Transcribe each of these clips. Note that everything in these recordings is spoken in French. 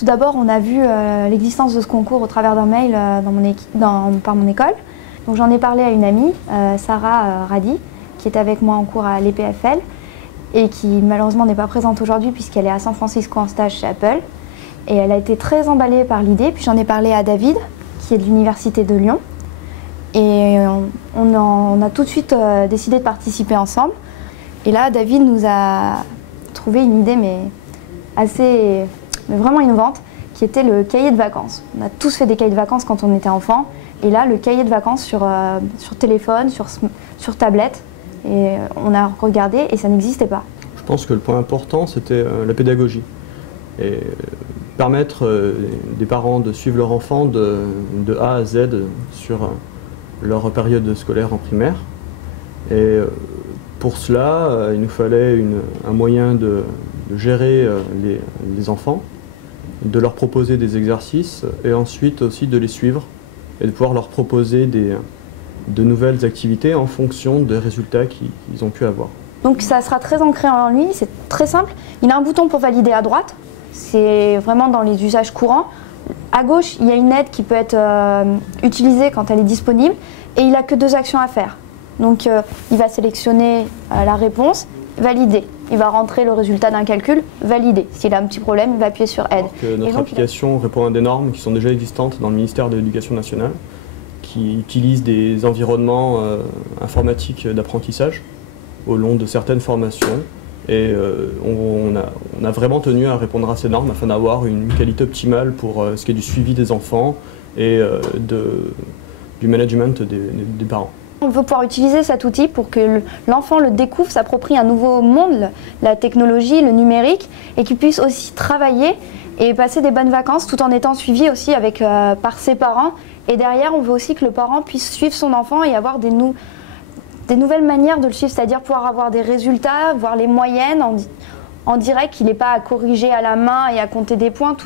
Tout d'abord, on a vu l'existence de ce concours au travers d'un mail par mon école. Donc j'en ai parlé à une amie, Sarah Radi, qui est avec moi en cours à l'EPFL et qui malheureusement n'est pas présente aujourd'hui puisqu'elle est à San Francisco en stage chez Apple. Et elle a été très emballée par l'idée. Puis j'en ai parlé à David, qui est de l'Université de Lyon. Et on a tout de suite décidé de participer ensemble. Et là, David nous a trouvé une idée mais vraiment innovante, qui était le cahier de vacances. On a tous fait des cahiers de vacances quand on était enfant. Et là, le cahier de vacances sur téléphone, sur tablette. Et on a regardé et ça n'existait pas. Je pense que le point important, c'était la pédagogie. Et permettre des parents de suivre leur enfant de A à Z sur leur période scolaire en primaire. Et pour cela, il nous fallait un moyen de gérer les enfants, de leur proposer des exercices et ensuite aussi de les suivre et de pouvoir leur proposer de nouvelles activités en fonction des résultats qu'ils ont pu avoir. Donc ça sera très ancré en lui, c'est très simple. Il a un bouton pour valider à droite, c'est vraiment dans les usages courants. À gauche, il y a une aide qui peut être utilisée quand elle est disponible et il n'a que 2 actions à faire. Donc il va sélectionner la réponse, valider. Il va rentrer le résultat d'un calcul, valider. S'il a un petit problème, il va appuyer sur aide. Notre application répond à des normes qui sont déjà existantes dans le ministère de l'Éducation nationale, qui utilisent des environnements informatiques d'apprentissage au long de certaines formations. Et on a vraiment tenu à répondre à ces normes afin d'avoir une qualité optimale pour ce qui est du suivi des enfants et du management des parents. On veut pouvoir utiliser cet outil pour que l'enfant le découvre, s'approprie un nouveau monde, la technologie, le numérique, et qu'il puisse aussi travailler et passer des bonnes vacances tout en étant suivi aussi par ses parents. Et derrière, on veut aussi que le parent puisse suivre son enfant et avoir des nouvelles manières de le suivre, c'est-à-dire pouvoir avoir des résultats, voir les moyennes en direct, qu'il n'est pas à corriger à la main et à compter des points.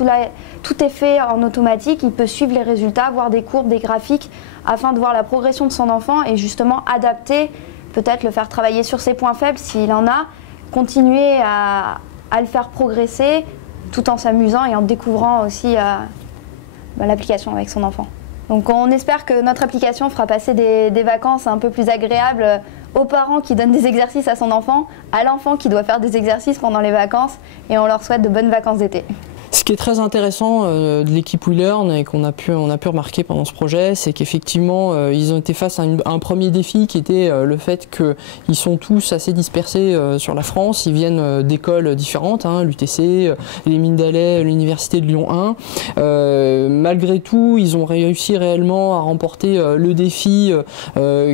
Tout est fait en automatique, il peut suivre les résultats, voir des courbes, des graphiques, afin de voir la progression de son enfant et justement adapter, peut-être le faire travailler sur ses points faibles s'il en a, continuer à le faire progresser tout en s'amusant et en découvrant aussi l'application avec son enfant. Donc on espère que notre application fera passer des vacances un peu plus agréables aux parents qui donnent des exercices à son enfant, à l'enfant qui doit faire des exercices pendant les vacances, et on leur souhaite de bonnes vacances d'été. Ce qui est très intéressant de l'équipe WeLearn et qu'on a pu remarquer pendant ce projet, c'est qu'effectivement ils ont été face à un premier défi qui était le fait qu'ils sont tous assez dispersés sur la France. Ils viennent d'écoles différentes, l'UTC, les Mines d'Alais, l'Université de Lyon 1. Malgré tout, ils ont réussi réellement à remporter le défi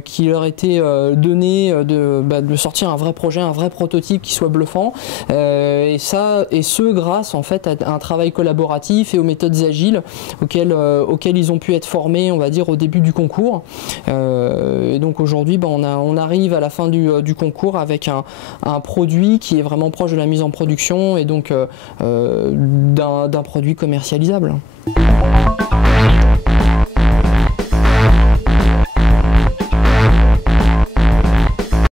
qui leur était donné de sortir un vrai projet, un vrai prototype qui soit bluffant. Et ce grâce en fait à un travail collaboratif et aux méthodes agiles auxquelles ils ont pu être formés, on va dire, au début du concours. Et donc aujourd'hui, on arrive à la fin du concours avec un produit qui est vraiment proche de la mise en production et donc d'un produit commercialisable.